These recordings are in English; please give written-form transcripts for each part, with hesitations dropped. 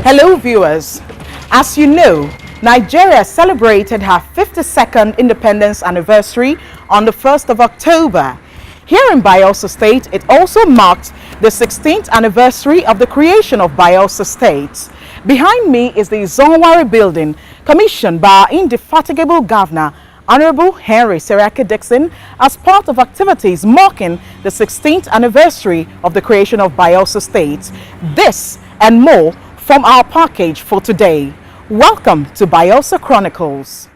Hello viewers. As you know, Nigeria celebrated her 52nd independence anniversary on the 1st of October. Here in Bayelsa State, it also marked the 16th anniversary of the creation of Bayelsa State. Behind me is the Zonwari building, commissioned by our indefatigable governor, Honorable Henry Seriake Dickson, as part of activities marking the 16th anniversary of the creation of Bayelsa State. This and more from our package for today. Welcome to Bayelsa Chronicles.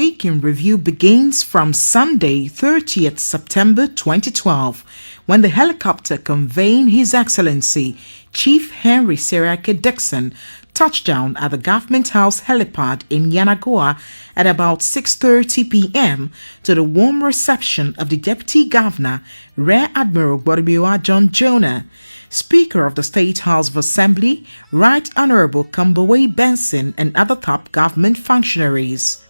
Weekend review begins from Sunday, 30th September 2012, when the helicopter conveying His Excellency Chief Henry Seriake Dickson touched down at the Government House helipad in Yaragoa at about 6:30 p.m. to the warm reception of the Deputy Governor, Rear Admiral John Jonah, Speaker of the State House of Assembly, Right Honorable Kunkoyi Benson, and other top government functionaries.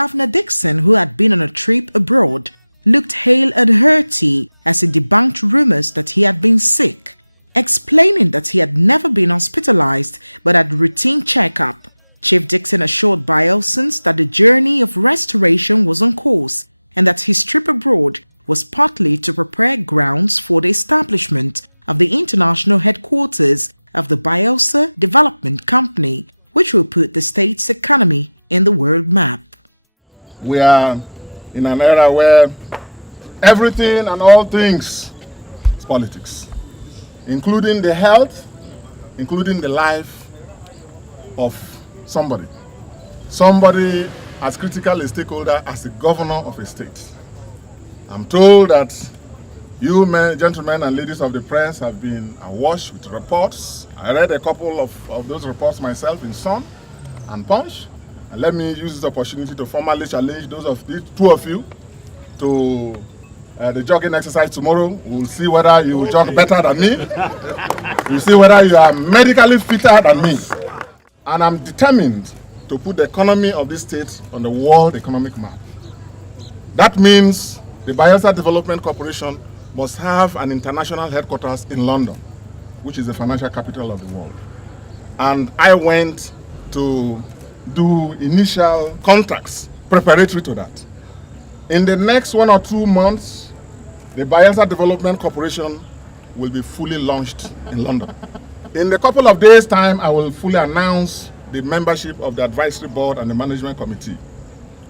Governor Dickson, who had been on a trip abroad, looked hale and hearty as he debunked rumors that he had been sick, explaining that he had never been hospitalized but had a routine checkup. Chief Dickson assured Bayelsans that the journey of restoration was on course and that his trip abroad was partly to prepare grounds for the establishment of the international headquarters of the Bayelsa Development Company, which will put the state's economy in the world map. We are in an era where everything and all things is politics, including the health, including the life of somebody as critical a stakeholder as the governor of a state. I'm told that you men, gentlemen and ladies of the press have been awash with reports. I read a couple of those reports myself in Sun and Punch. And let me use this opportunity to formally challenge these two of you to the jogging exercise tomorrow. We'll see whether you will jog better than me. We'll see whether you are medically fitter than me. And I'm determined to put the economy of this state on the world economic map. That means the Bayelsa Development Corporation must have an international headquarters in London, which is the financial capital of the world. And I went to do initial contacts preparatory to that. In the next 1 or 2 months, the Bayelsa Development Corporation will be fully launched in London. In a couple of days' time, I will fully announce the membership of the advisory board and the management committee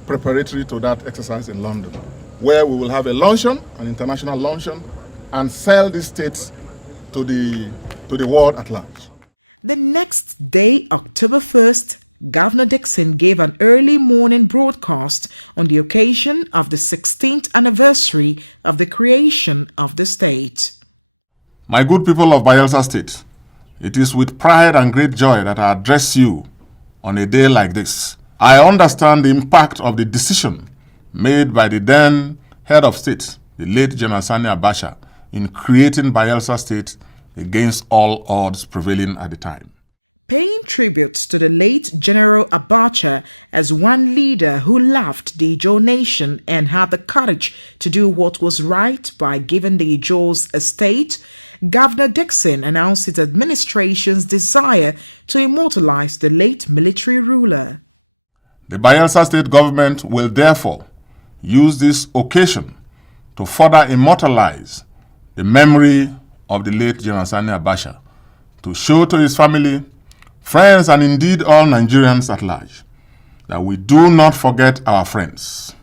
preparatory to that exercise in London, where we will have a luncheon, an international luncheon, and sell these states to the world at large. The next day, October 1st, Governor Dickson gave an early morning broadcast on the occasion of the 16th anniversary of the creation of the state. My good people of Bayelsa State, it is with pride and great joy that I address you on a day like this. I understand the impact of the decision made by the then head of state, the late General Sani Abacha, in creating Bayelsa State against all odds prevailing at the time. Paying tributes to the late General Abacha as one leader who left the donation and had the courage to do what was right by giving the Joel's estate, Governor Dickson announced his administration's desire to immortalize the late military ruler. The Bayelsa State government will therefore use this occasion to further immortalize the memory of the late General Sani Abacha to show to his family, friends, and indeed all Nigerians at large that we do not forget our friends.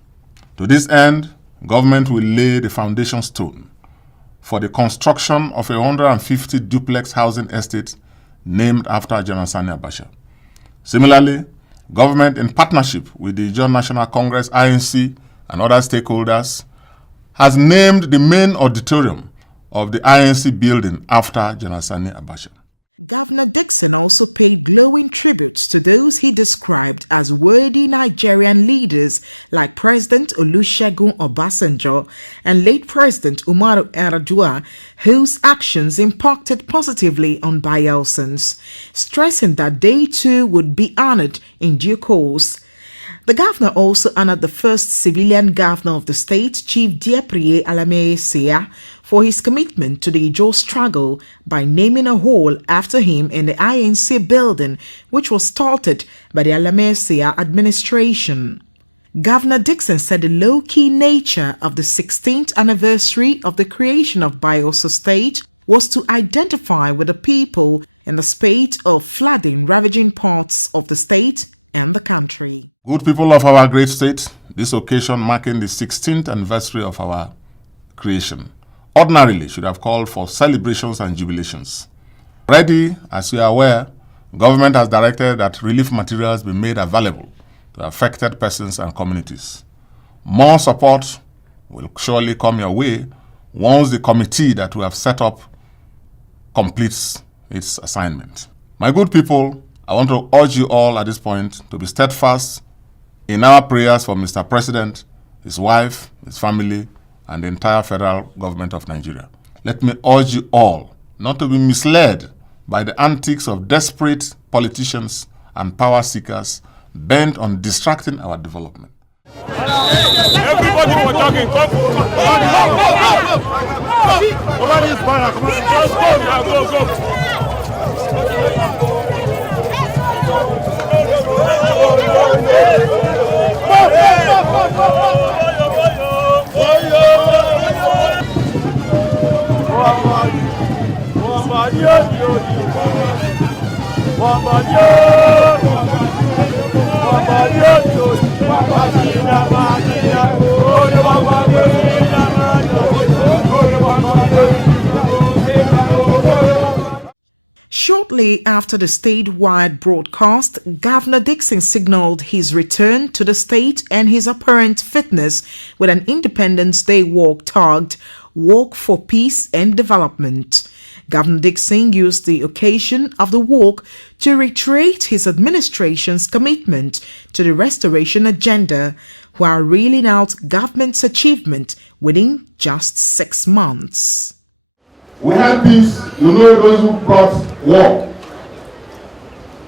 To this end, government will lay the foundation stone for the construction of a 150 duplex housing estate named after General Sani Abacha. Similarly, government, in partnership with the John National Congress, INC, and other stakeholders, has named the main auditorium of the INC building after General Sani Abacha. Dickson also paid glowing tributes to those he described as worthy Nigerian leaders like President Olusegun Obasanjo and late President Umar Yar'Adua, whose actions impacted positively on Bayelsa, stressing that they too would be honored in due course. The governor also honored the first civilian governor of the state, Chief Dickson, for his commitment to the just struggle by naming a hall after him in the INC building, which was started by the Amasia administration. Governor Dickson said the low-key nature of the 16th anniversary of the creation of Bayelsa State was to identify with the people in the state of flagging emerging parts of the state and the country. Good people of our great state, this occasion marking the 16th anniversary of our creation ordinarily should have called for celebrations and jubilations. Already, as you are aware, government has directed that relief materials be made available to affected persons and communities. More support will surely come your way once the committee that we have set up completes its assignment. My good people, I want to urge you all at this point to be steadfast in our prayers for Mr. President, his wife, his family, and the entire federal government of Nigeria. Let me urge you all not to be misled by the antics of desperate politicians and power seekers bent on distracting our development. Everybody for jogging, come. Over this banner, come on. Just go now, go. Shortly after the statewide broadcast, Governor Dickson signaled his return to the state and his apparent fitness with an Independence Day walk tagged Hope for Peace and Development. Governor Dickson used the occasion of the walk to reiterate his administration's commitment to the restoration agenda while reading out government's achievement within just 6 months. We have peace, you know those who brought war.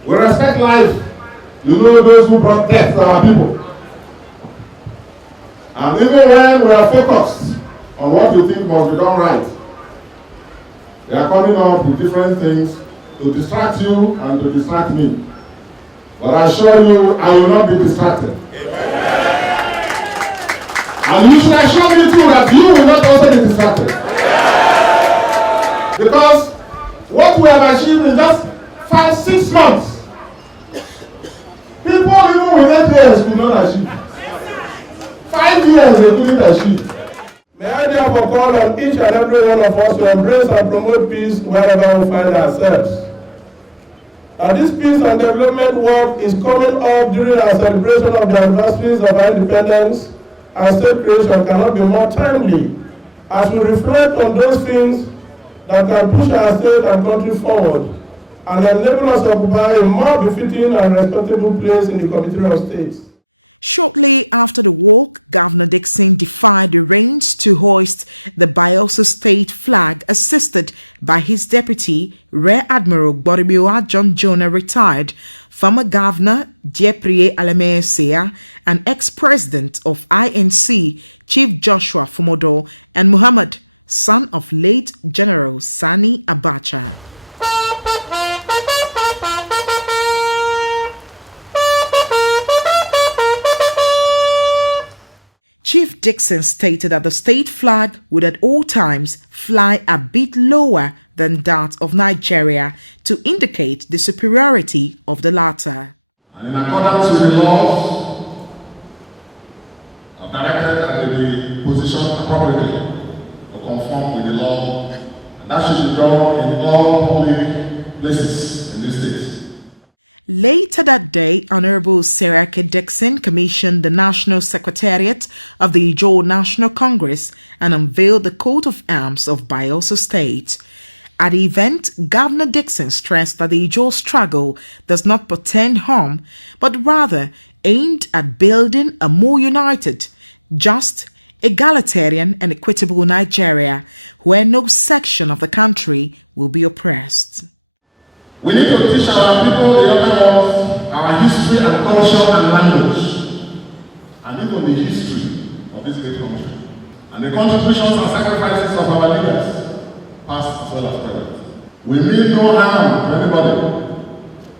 We respect life, you know those who brought death to our people. And even when we are focused on what we think must be done right, they are coming up with different things to distract you and to distract me. But I assure you, I will not be distracted. And you should assure me too that you will not also be distracted. Because what we have achieved in just 5-6 months, people even with 8 years could not achieve. 5 years they couldn't achieve. May I therefore call on each and every one of us to embrace and promote peace wherever we find ourselves. Now this peace and development work is coming up during our celebration of the anniversaries of our independence, and state creation cannot be more timely as we reflect on those things that can push our state and country forward and enable us to occupy a more befitting and respectable place in the Committee of States. Shortly after the walk, Governor Dickson defied the reins to hoist the Bayelsa state flag, assisted by his deputy, Rear Admiral Bayelsa John Jr. retired, former Governor Dickson and ex-president of INC, Chief Joshua Flodo, and Muhammad, son of late General Sani Abacha. Chief Dickson stated that the state flag would at all times fly a bit lower than that of Nigeria And in accordance with the laws, are directed and will be positioned appropriately to conform with the law, and that should be done in all public places in this state. Later that day, Honorable Seriake Dickson commissioned the National Secretariat of the Ijaw National Congress and unveiled the coat of arms of Bayelsa State. At the event, Governor Dickson stressed that the Ijaw struggle does not portend harm, but rather aimed at building a more united, just, egalitarian, and equitable Nigeria, where no section of the country will be oppressed. We need to teach our people, the younger ones, our history and culture and language, and even the history of this great country, and the contributions and sacrifices of our leaders, past as well as present. We mean no harm to anybody.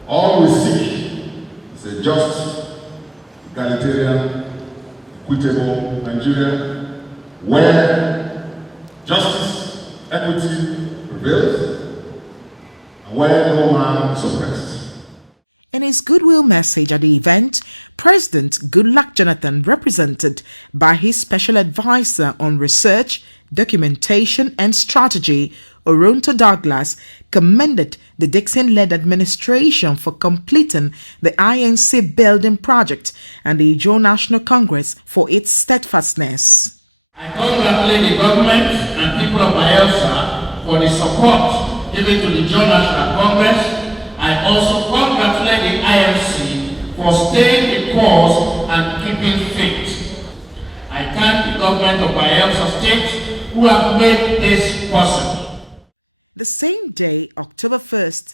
All we seek is a just, egalitarian, equitable Nigeria, where justice, equity prevails, where no man is oppressed. In his goodwill message at the event, President Goodluck Jonathan, represented by his special advisor on research, documentation, and strategy, Orunto Douglas, commended the Dickson-led administration for completing the IMC building project and the Ijaw National Congress for its steadfastness. I congratulate the government and people of Bayelsa for the support given to the Ijaw National Congress. I also congratulate the IMC for staying the course and keeping faith. I thank the government of Bayelsa State who have made this possible. The same day, October 1st,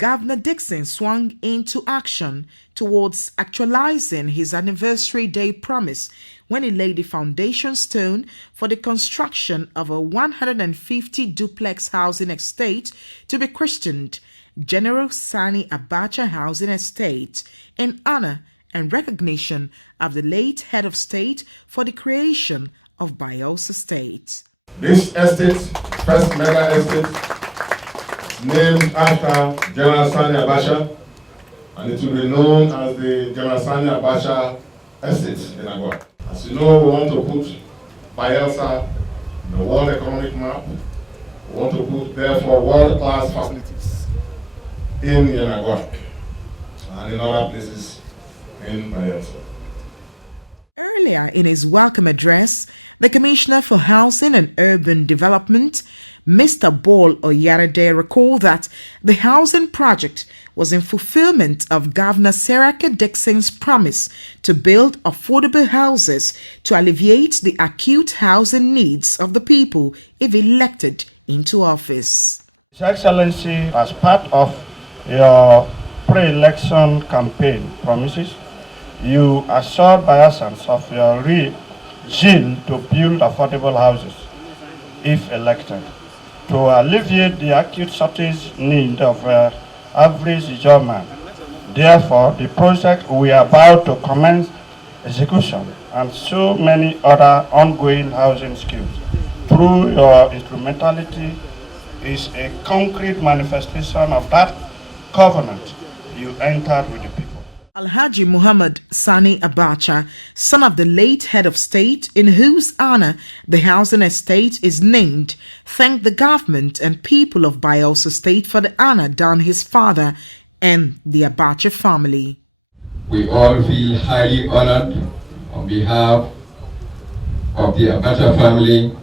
Governor Dickson swung into action towards actualizing his anniversary day promise when he laid the foundation stone for the construction of a 150 duplex housing estate to be christened General Sani Abacha Housing Estate in honor and recognition of the late head of state for the creation of Bayelsa State. This estate, first mega estate, named after General Sani Abacha, and it will be known as the General Sani Abacha Estate in Agua. As you know, we want to put Bayelsa in the World Economic Map. We want to put, therefore, world-class facilities in Agua and in other places in Bayelsa. Earlier in his welcome address, the Commissioner for Housing and Urban Development, Mr. Paul Oyarade, recalled that the housing project was a fulfillment of Governor Seriake Dickson's promise to build affordable houses to alleviate the acute housing needs of the people if elected into office. His Excellency, as part of your pre-election campaign promises, you assured Bayelsans of your zeal to build affordable houses, if elected, to alleviate the acute shortage need of average Ijaw man. Therefore, the project we are about to commence execution and so many other ongoing housing schemes through your instrumentality is a concrete manifestation of that covenant you entered with the people. Alhaji Muhammad Sani Abacha, son of the late head of state in whose honor the housing estate is named, thanked the government and people of Bayelsa State for the honor done his father and the Abacha family. We all feel highly honored on behalf of the Abacha family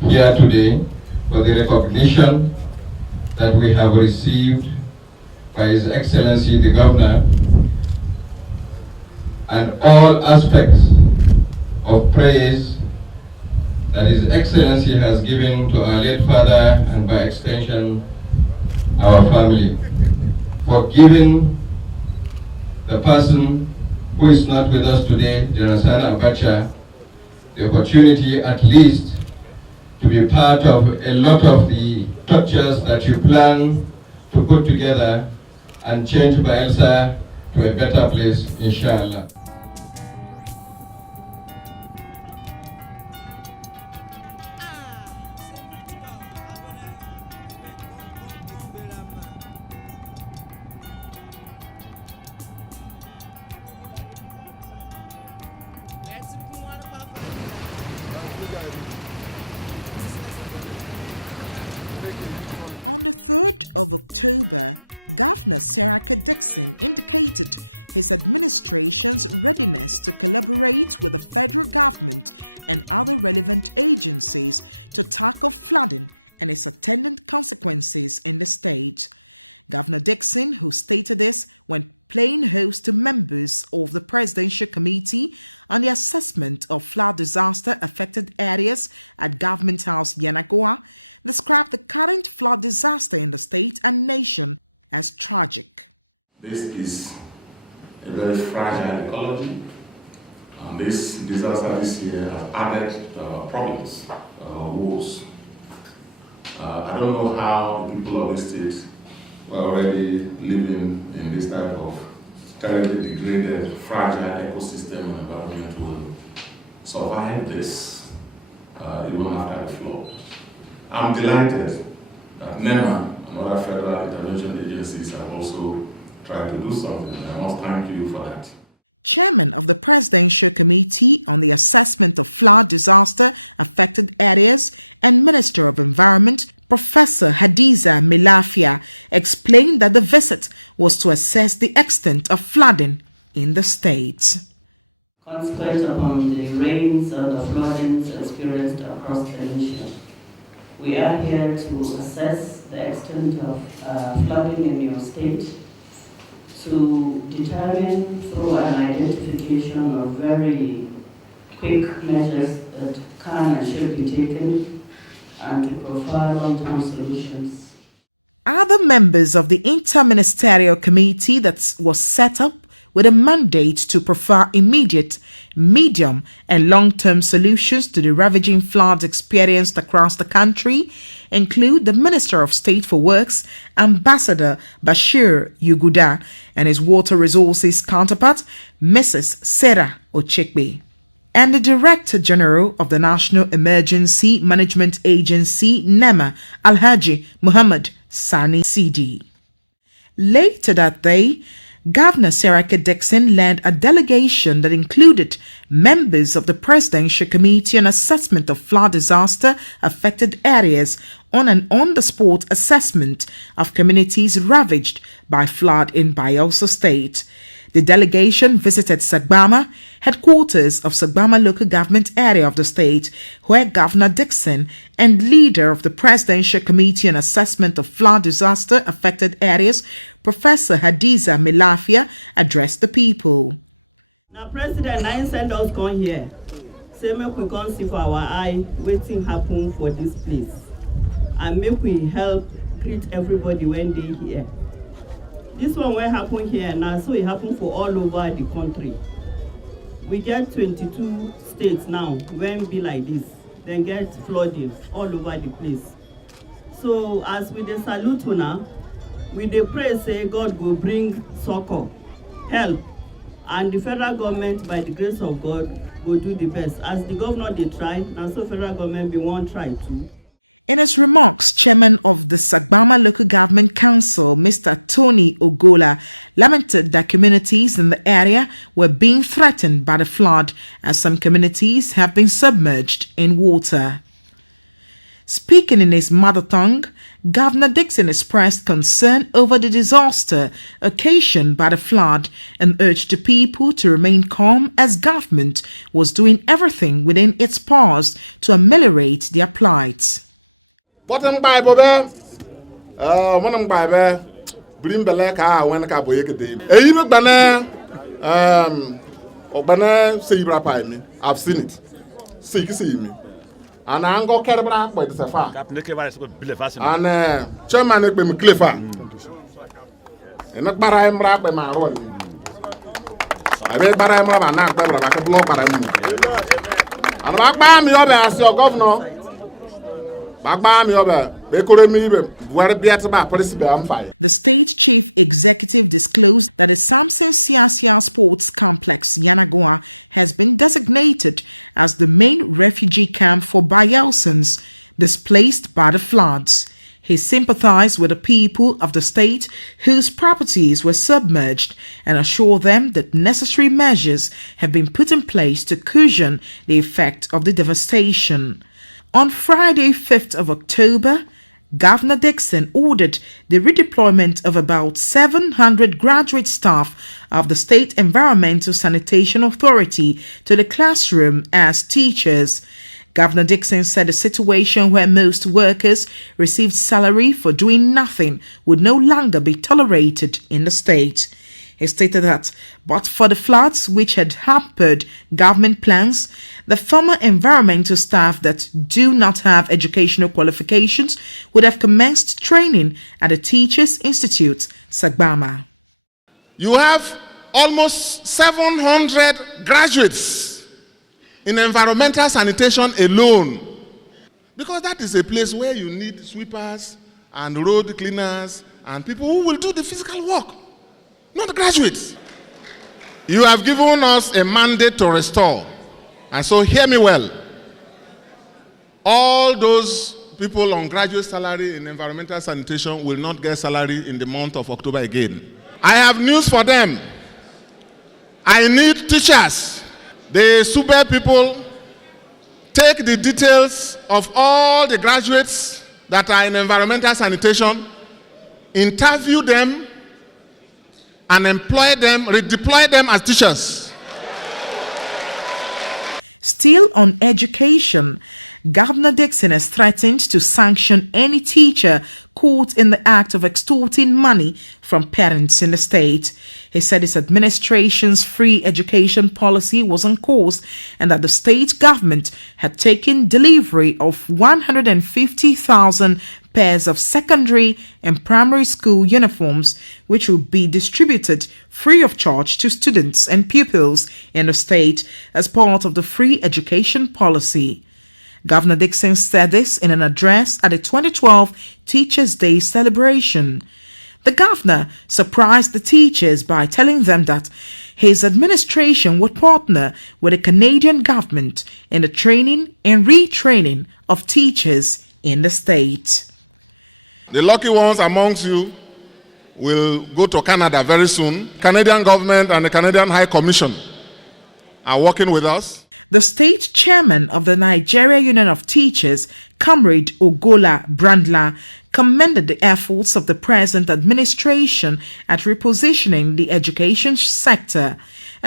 here today for the recognition that we have received by His Excellency the Governor and all aspects of praise that His Excellency has given to our late father and by extension our family for giving the person who is not with us today, General Sani Abacha, the opportunity at least to be part of a lot of the structures that you plan to put together and change Bayelsa to a better place, inshallah. Dickson, who stated this when paying host to members of the Presidential Committee on the assessment of flood disaster-affected areas at Government House Seriake, described the current flood disaster in the state and nation as tragic. This is a very fragile ecology, and this disaster this year has added problems, woes. I don't know how the people of this state were already living in this type of terribly degraded, fragile ecosystem and environment will survive this even after the flood. I'm delighted that NEMA and other federal intervention agencies have also tried to do something. I must thank you for that. Chairman of the Presidential Committee on the Assessment of Flood Disaster-Affected Areas and Minister of Environment, Professor HSDickson, explained that the visit was to assess the extent of flooding in the states. Consequent upon the rains and the floodings experienced across the nation, we are here to assess the extent of flooding in your state, to determine through an identification of very quick measures that can and should be taken, and to provide long-term solutions. Other members of the Interministerial Committee that was set up with a mandate to provide immediate, medium, and long-term solutions to the ravaging floods experienced across the country include the Minister of State for Works, Ambassador Bashir Yabuda, and his Water Resources counterpart, Mrs. Sarah Ochibi, and the Director General of the National Emergency Management Agency, NEMA, Alhaji Muhammad Sani Sidi. Later that day, Governor Seriake Dickson led a delegation that included members of the Presidential Committee on Assessment of Flood Disaster-Affected Areas on an on-the-spot assessment of communities ravaged by flood in Bayelsa State. The delegation visited Sabana, headquarters of Sabana local government area of the state, where Governor Dickson and leader of the Presidential Committee on Assessment of Flood Disaster-Affected Areas, Professor HSDickson, addressed the people. Now, President, I send us come here. Say make we come see for our eye wetin happen for this place, and make we help greet everybody when they here. This one will happen here now, so it happen for all over the country. We get 22 states now when be like this. Then get flooding all over the place. So as we dey salute now, we dey pray say God will bring succor, help, and the federal government, by the grace of God, will do the best. As the governor dey try, now so federal government be one try too. In his remarks, Chairman of the Sabana Local Government Council, Mr. Tony Ogola, lamented that communities in the area have been threatened by the flood, as some communities have been submerged in water. Speaking in his mother tongue, Governor Dickson expressed concern over the disaster occasioned by the flood and urged the people to remain calm as government was doing everything within its powers to ameliorate their plights. Bottom Bible, one Bible, bring the lake out when I can break it. Even Obana say you I've seen it. See me. And I go carry back by the Safa. And Chairman be me Cliffa. And not Baraim Rap by my role. I made Baraim Rap and not like a block Baraim. And back by me over as your governor. Back by me over. They couldn't even where be at my police be on fire. The state chief executive disclosed that a Samsung CRCR sports complex has been designated as the main refugee camp for Bayelsans displaced by the floods. He sympathized with the people of the state whose properties were submerged and assured them that necessary measures have been put in place to cushion the effects of the devastation. On Friday, 5th of October, Governor Dickson ordered the redeployment of about 700 graduate staff of the State Environmental Sanitation Authority to the classroom as teachers. Governor Dickson said a situation where most workers receive salary for doing nothing will no longer be tolerated in the state. He stated that, but for the floods which had hampered government plans, the former environmental staff that do not have educational qualifications will have commenced training at the Teachers Institute, Bayelsa. You have almost 700 graduates in environmental sanitation alone, because that is a place where you need sweepers and road cleaners and people who will do the physical work, not graduates. You have given us a mandate to restore, and so hear me well. All those people on graduate salary in environmental sanitation will not get salary in the month of October again. I have news for them. I need teachers. The Sube people take the details of all the graduates that are in environmental sanitation, interview them, and employ them, redeploy them as teachers. Still on education, Governor Dickson is threatened to sanction any teacher caught in the act of extorting money from parents in the state. He said his administration's free education policy was in course and that the state government had taken delivery of 150,000 pairs of secondary and primary school uniforms, which would be distributed free of charge to students and pupils in the state as part of the free education policy. Governor Dickson said this in an address at the 2012 Teachers' Day celebration. The governor surprised the teachers by telling them that his administration will partner with the Canadian government in the training and retraining of teachers in the state. The lucky ones amongst you will go to Canada very soon. Canadian government and the Canadian High Commission are working with us. The state chairman of the Nigeria Union of Teachers, Comrade Ogola Brandla, commended the efforts of the present administration at repositioning the education sector,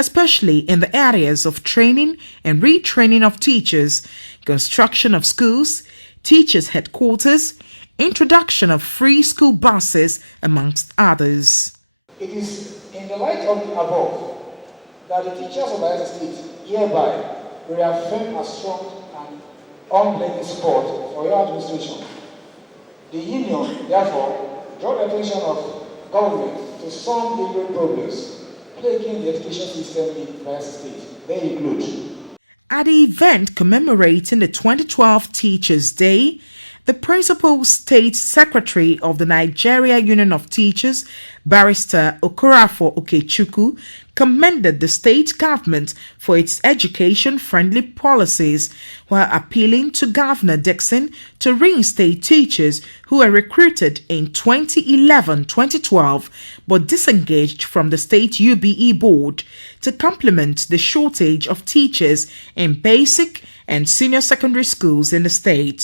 especially in the areas of training and retraining of teachers, construction of schools, teachers' headquarters, introduction of free school buses, amongst others. It is in the light of the above that the teachers of Bayelsa State hereby reaffirm a strong and unblinking support for your administration. The union, therefore, draw the attention of government to some legal problems plaguing the education system in Bayelsa State. They include at the event commemorating the 2012 Teachers' Day, the Principal State Secretary of the Nigeria Union of Teachers, Barrister Okorafor Okechukwu, commended the state government for its education-friendly policies while appealing to Governor Dickson to reinstate teachers who were recruited in 2011-2012 but disengaged from the state UBE board to complement the shortage of teachers in basic and senior secondary schools in the state.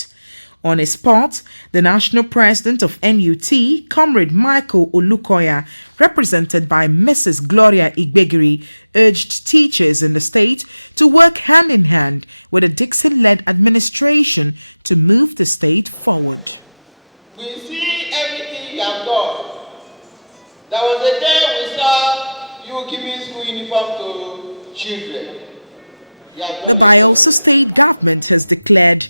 On his part, the national president of NUT, Comrade Michael Ulukoya, represented by Mrs. Gloria Ibekwe, urged teachers in the state to work hand in hand with the Dickson-led administration to move the state forward. We see everything you have done. There was a day we saw you giving school uniform to children. You have done it. The state government has declared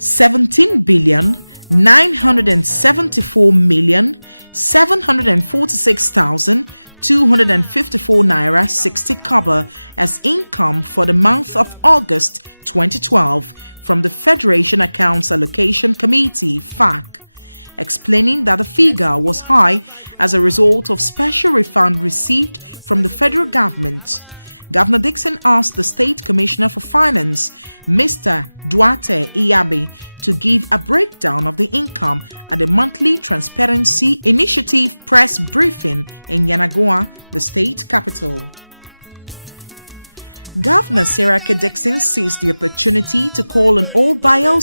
17,974,756,254 as income for the month of August 2012 from the Federation Accounts Allocation Committee Fund, explaining that the income was high as a result of special fund received from the federal government. Governor Dickson asked the State Commissioner for Finance, Mr. to give a breakdown of the income with the monthly transparency initiative press briefing in the State Council. Governor Seriake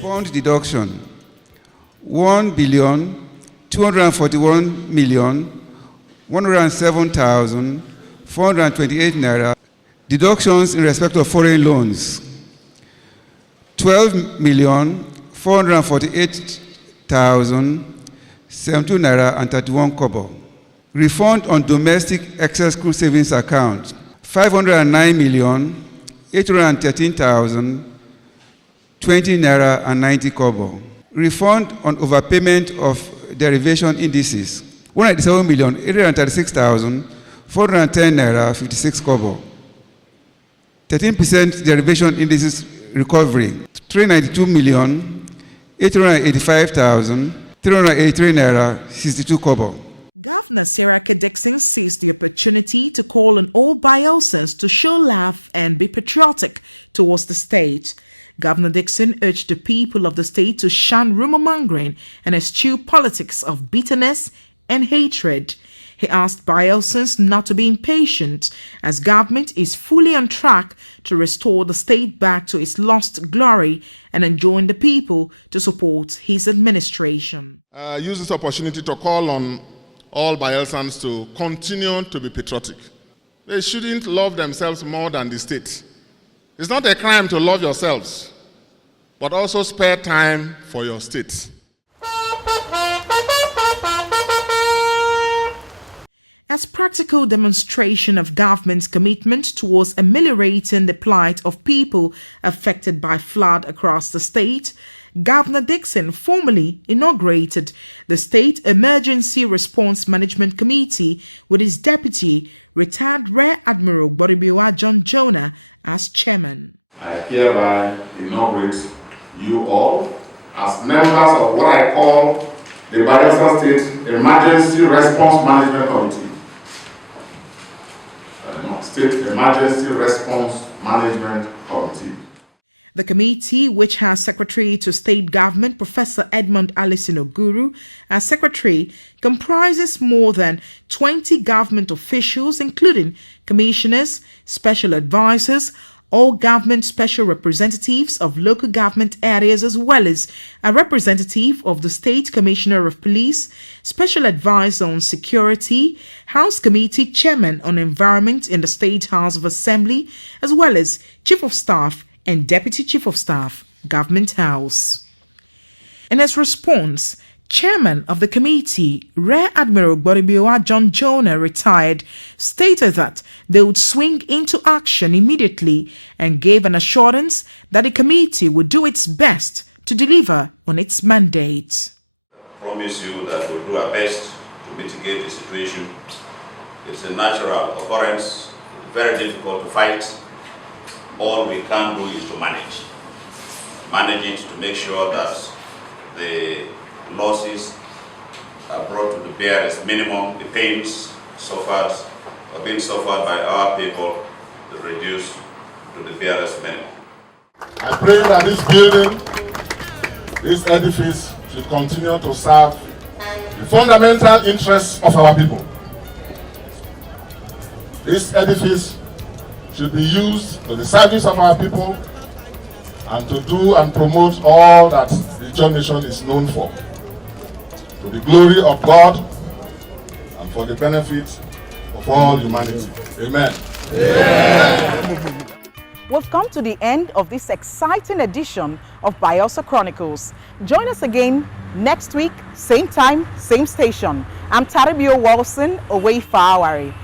Fund deduction 1,241,107,428 naira. Deductions in respect of foreign loans 12,448,072 naira and 31 kobo. Refund on domestic excess crude savings account 509,813,020 naira and 90 kobo. Refund on overpayment of derivation indices 187,836,410 naira 56 kobo. 13% derivation indices recovery 392,885,383 naira 62 kobo. Governor Seriake Dickson seized the opportunity to call on all Bayelsans to show love and be patriotic towards the state. Governor Dickson urged the people of the state to shun rumor-mongering and eschew politics of bitterness and hatred. He asked Bayelsans not to be impatient, as government is fully on track to restore the state back to its lost glory and enjoin the people to support his administration. Use this opportunity to call on all Bayelsans to continue to be patriotic. They shouldn't love themselves more than the state. It's not a crime to love yourselves, but also spare time for your state. As practical demonstration of government's commitment towards ameliorating the plight of people affected by flood across the state, Governor Dickson formally inaugurated the State Emergency Response Management Committee with his deputy, retired Rear Admiral Jonah, as chairman. I hereby inaugurate you all as members of what I call the Bayelsa State Emergency Response Management Committee. State Emergency Response Management Committee. The committee, which has Secretary to State Government Professor Edmund Allison as Secretary, comprises more than 20 government officials, including commissioners, special advisors, all government special representatives of local government areas, as well as a representative of the State Commissioner of Police, special advisor on security, House Committee Chairman on Environment in the State House of Assembly, as well as Chief of Staff and Deputy Chief of Staff, Government House. In its response, Chairman of the committee, Rear Admiral Jonah, retired, stated that they would swing into action immediately and gave an assurance that the committee will do its best to deliver its mandates. Promise you that we'll do our best to mitigate the situation. It's a natural occurrence, very difficult to fight. All we can do is to manage. Manage it to make sure that the losses are brought to the barest minimum, the pains suffered or being suffered by our people to reduce to the barest minimum. I pray that this building, this edifice, should continue to serve the fundamental interests of our people. This edifice should be used to the service of our people and to do and promote all that the John Nation is known for, to the glory of God and for the benefit of all humanity. Amen. Amen. We've come to the end of this exciting edition of Bayelsa Chronicles. Join us again next week, same time, same station. I'm Taribio Wilson, away Fawari.